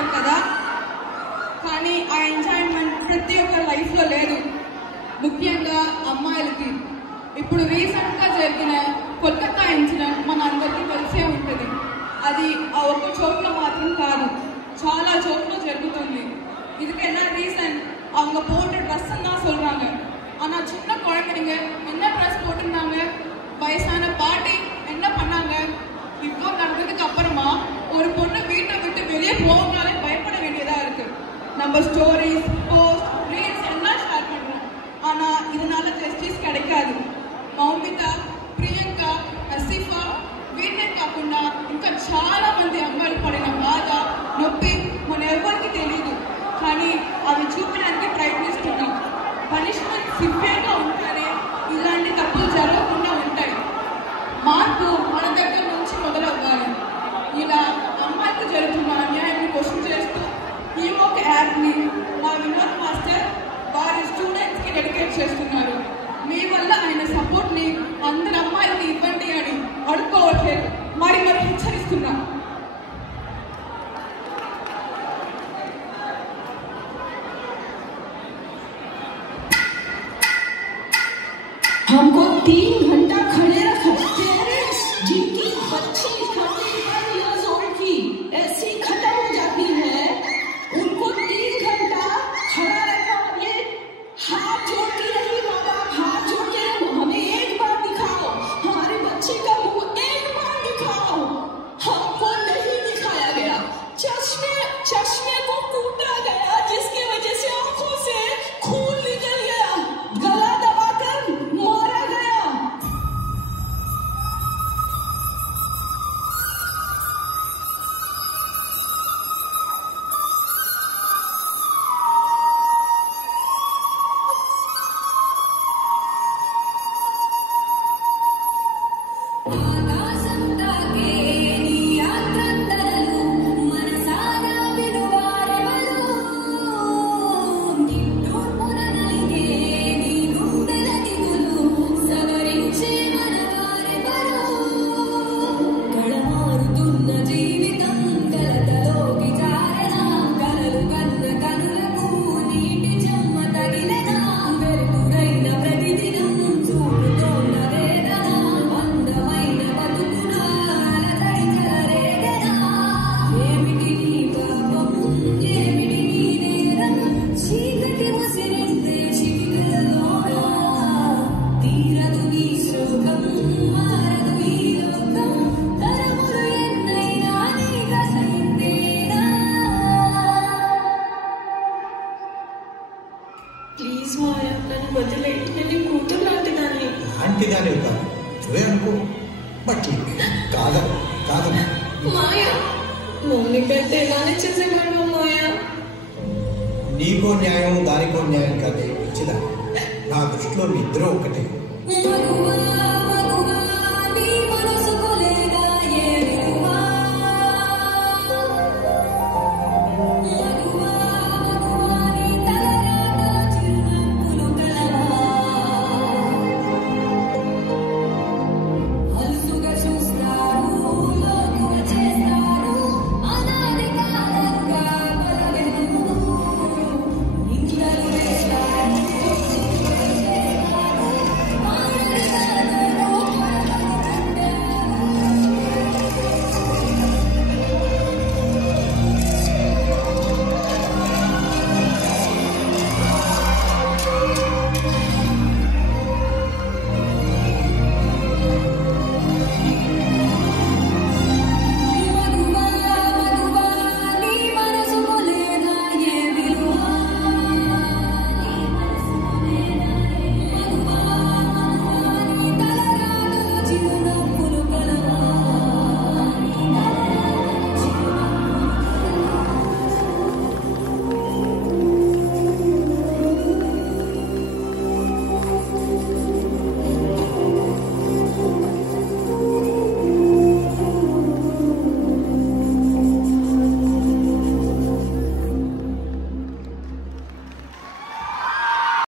చేస్తున్నారు కదా, కానీ ఆ ఎంజాయ్మెంట్ ప్రతి ఒక్క లైఫ్లో లేదు, ముఖ్యంగా అమ్మాయిలకి. ఇప్పుడు రీసెంట్గా జరిగిన కోల్కతా ఇన్సిడెంట్ మన అందరికీ తెలిసే ఉంటుంది. అది ఆ ఒక్క చోట్ల మాత్రం కాదు, చాలా చోట్ల జరుగుతుంది. இதுக்கெல்லாம் ரீசன் அவங்க போட்ட ட்ரெஸ் தான் சொல்றாங்க. ஆனா சின்ன குழந்தைங்க என்ன ட்ரெஸ் போட்டிருந்தாங்க, வயசான பாட்டி என்ன பண்ணாங்க, இவ்வளோ நடந்ததுக்கு அப்புறமா ஒரு பொண்ணு வீட்டை விட்டு வெளியே போகனாலே பயப்பட வேண்டியதா இருக்கு. நம்ம ஸ்டோரிஸ், போஸ்ட், ரீல்ஸ் எல்லாம் ஷேர் பண்றோம், ஆனா இதனால ஜஸ்டிஸ் கிடைக்காது. మౌమితా, ప్రియాంక, అసిఫా వీటినే కాకుండా ఇంకా చాలా మంది అమ్మాయిలు పడిన బాధ, నొప్పి మన ఎవరికి తెలియదు, కానీ అవి చూపడానికి ప్రయత్నిస్తున్నాం. పనిష్మెంట్ సివియర్గా ఉంటేనే ఇలాంటి తప్పులు జరగకుండా ఉంటాయి. మార్పు మన దగ్గర నుంచి మొదలవ్వాలి. ఇలా అమ్మాయికి జరుగుతున్న అన్యాయాన్ని క్వశ్చన్ చేస్తూ ఈ ఒక యాప్ని మా వినోద్ మాస్టర్ వారి స్టూడెంట్స్కి డెడికేట్ చేస్తున్నారు. మీ వల్ల ఆయన సపోర్ట్ని అందరి అమ్మాయిలకి ఇవ్వండి అని అడుక్కోవట్లేదు, మరి హెచ్చరిస్తున్నా. हमको 3 घंटा खड़े रखा। पेरेंट्स जिनकी बच्ची 21 years old की ऐसी खत्म हो जाती है, उनको 3 घंटा खड़ा रखा। ये हाथ जोड़ के रही, माँ बाप हाथ जोड़ के हमें एक बार दिखाओ, हमारे बच्चे का मुंह एक बार दिखाओ। हमको नहीं दिखाया गया। चश्मे को कूटा गया, जिसकी वजह से आंखों से खून निकल गया, गला दबाकर मारा गया। ప్లీజ్ మాయా, నన్ను వదిలే. నేను కూతురు లాంటిదాన్ని. లాంటిదాన్ని కాదు, నువ్వే అనుకో. కాదు మాయా, మమ్మీ కంటే ఇలానే చేసేవాడు మాయా. నీకో న్యాయం దానికో న్యాయం కాదే ఇచ్చిదా. నా దృష్టిలో మీ ఇద్దరూ ఒకటే.